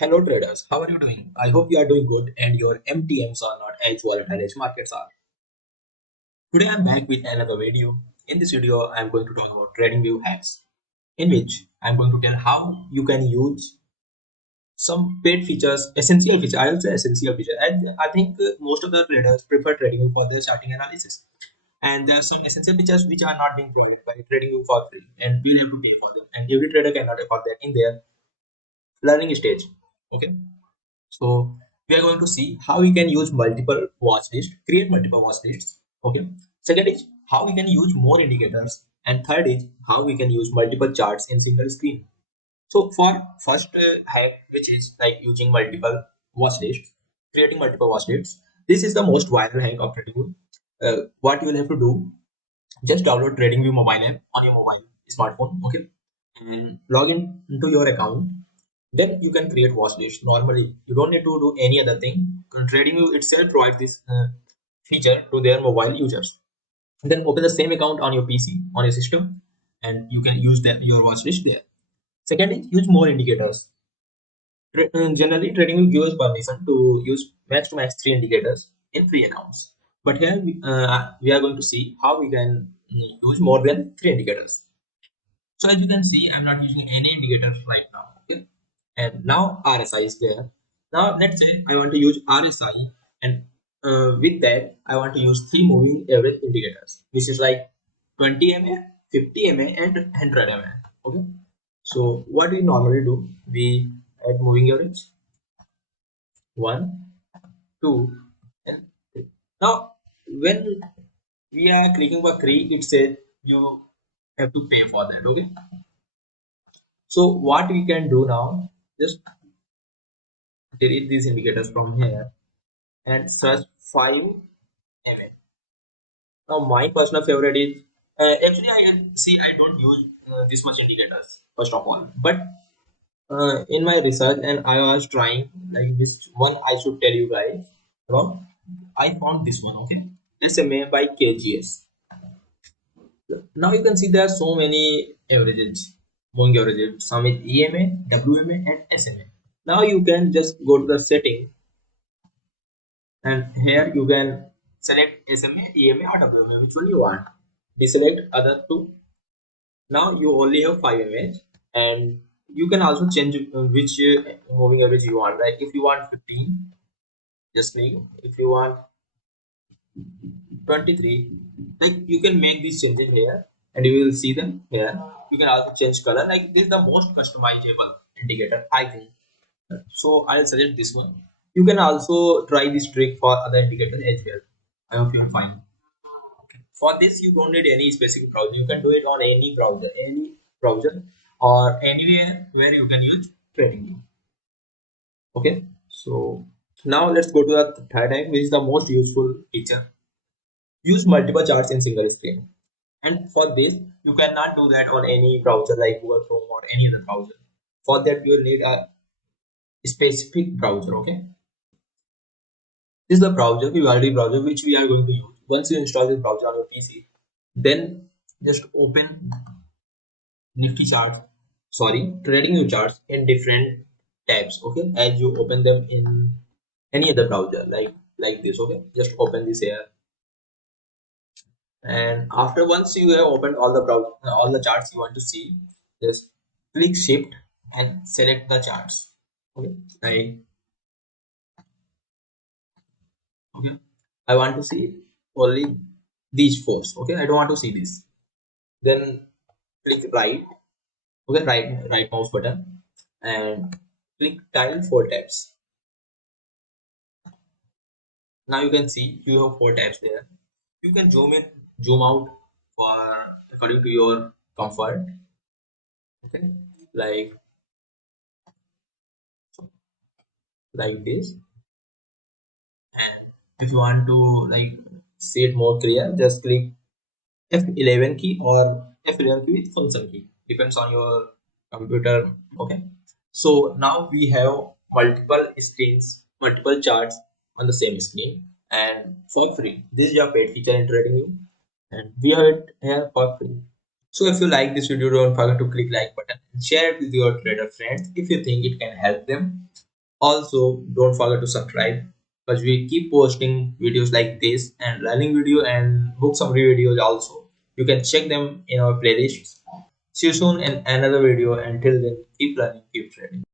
Hello traders, how are you doing? I hope you are doing good and your MTMs are not as volatile as markets are. Today I'm back with another video. In this video, I'm going to talk about TradingView hacks, in which I'm going to tell how you can use some paid features, essential features. I will say essential features. And I think most of the traders prefer TradingView for their charting analysis. And there are some essential features which are not being provided by TradingView for free, and we'll have to pay for them. And every trader cannot afford that in their learning stage. Okay. So we are going to see how we can use multiple watch lists, create multiple watch lists. Okay. Second is how we can use more indicators, and third is how we can use multiple charts in single screen. So for first hack, which is like using multiple watch lists, creating multiple watch lists. This is the most viral hack of TradingView. What you will have to do, just download TradingView mobile app on your mobile smartphone. Okay, and log in into your account, then you can create watch list. Normally you don't need to do any other thing. TradingView itself provides this feature to their mobile users. Then open the same account on your PC, on your system, and you can use that your watch list there. Second is use more indicators. Generally TradingView gives permission to use max to max 3 indicators in free accounts, but here we are going to see how we can use more than 3 indicators. So as you can see, I'm not using any indicators right now. Okay, and now RSI is there. Now let's say I want to use RSI, and with that I want to use three moving average indicators, which is like 20 MA, 50 MA, and 100 MA. Okay, so what we normally do, we add moving average one, two, and three. Now when we are clicking for three, it says you have to pay for that. Okay, so what we can do now, just delete these indicators from here and search 5 MA. Now my personal favorite is actually I see I don't use this much indicators first of all, but in my research and I was trying like this one I should tell you guys about. I found this one. Okay, SMA by KGS. Now you can see there are so many averages, moving averages, some with EMA, WMA, and SMA. Now you can just go to the setting, and here you can select SMA, EMA, or WMA, which one you want. Deselect other two. Now you only have 5 mAh, and you can also change which moving average you want. Like if you want 15, just click. If you want 23, like you can make these changes here, and you will see them here. You can also change color. Like this is the most customizable indicator, I think. So I'll suggest this one. You can also try this trick for other indicators as well. I hope you'll find. For this, you don't need any specific browser. You can do it on any browser, or anywhere where you can use TradingView. Okay, so now let's go to the third hack, which is the most useful feature. Use multiple charts in single screen. And for this, you cannot do that on any browser like Google Chrome or any other browser. For that, you will need a specific browser. Okay, this is the browser, Vivaldi browser, which we are going to use. Once you install this browser on your PC, then just open Nifty charts, sorry, TradingView charts in different tabs. Okay, as you open them in any other browser, like this. Okay, just open this here, and after once you have opened all the browser, all the charts you want to see, just click Shift and select the charts. Okay, okay, I want to see only these four. Okay, I don't want to see this. Then click right. Okay, right mouse button and click tile four tabs. Now you can see you have four tabs there. You can zoom in, zoom out for according to your comfort. Okay, like like this. And if you want to like see it more clear, just click F11 key or F11 key with function key. Depends on your computer. Okay. So now we have multiple screens, multiple charts on the same screen, and for free. This is your paid feature in TradingView, and we have it here for free. So if you like this video, don't forget to click like button and share it with your trader friends if you think it can help them. Also, don't forget to subscribe because we keep posting videos like this and learning video and book summary videos also. You can check them in our playlists. See you soon in another video. Until then, keep learning, keep trading.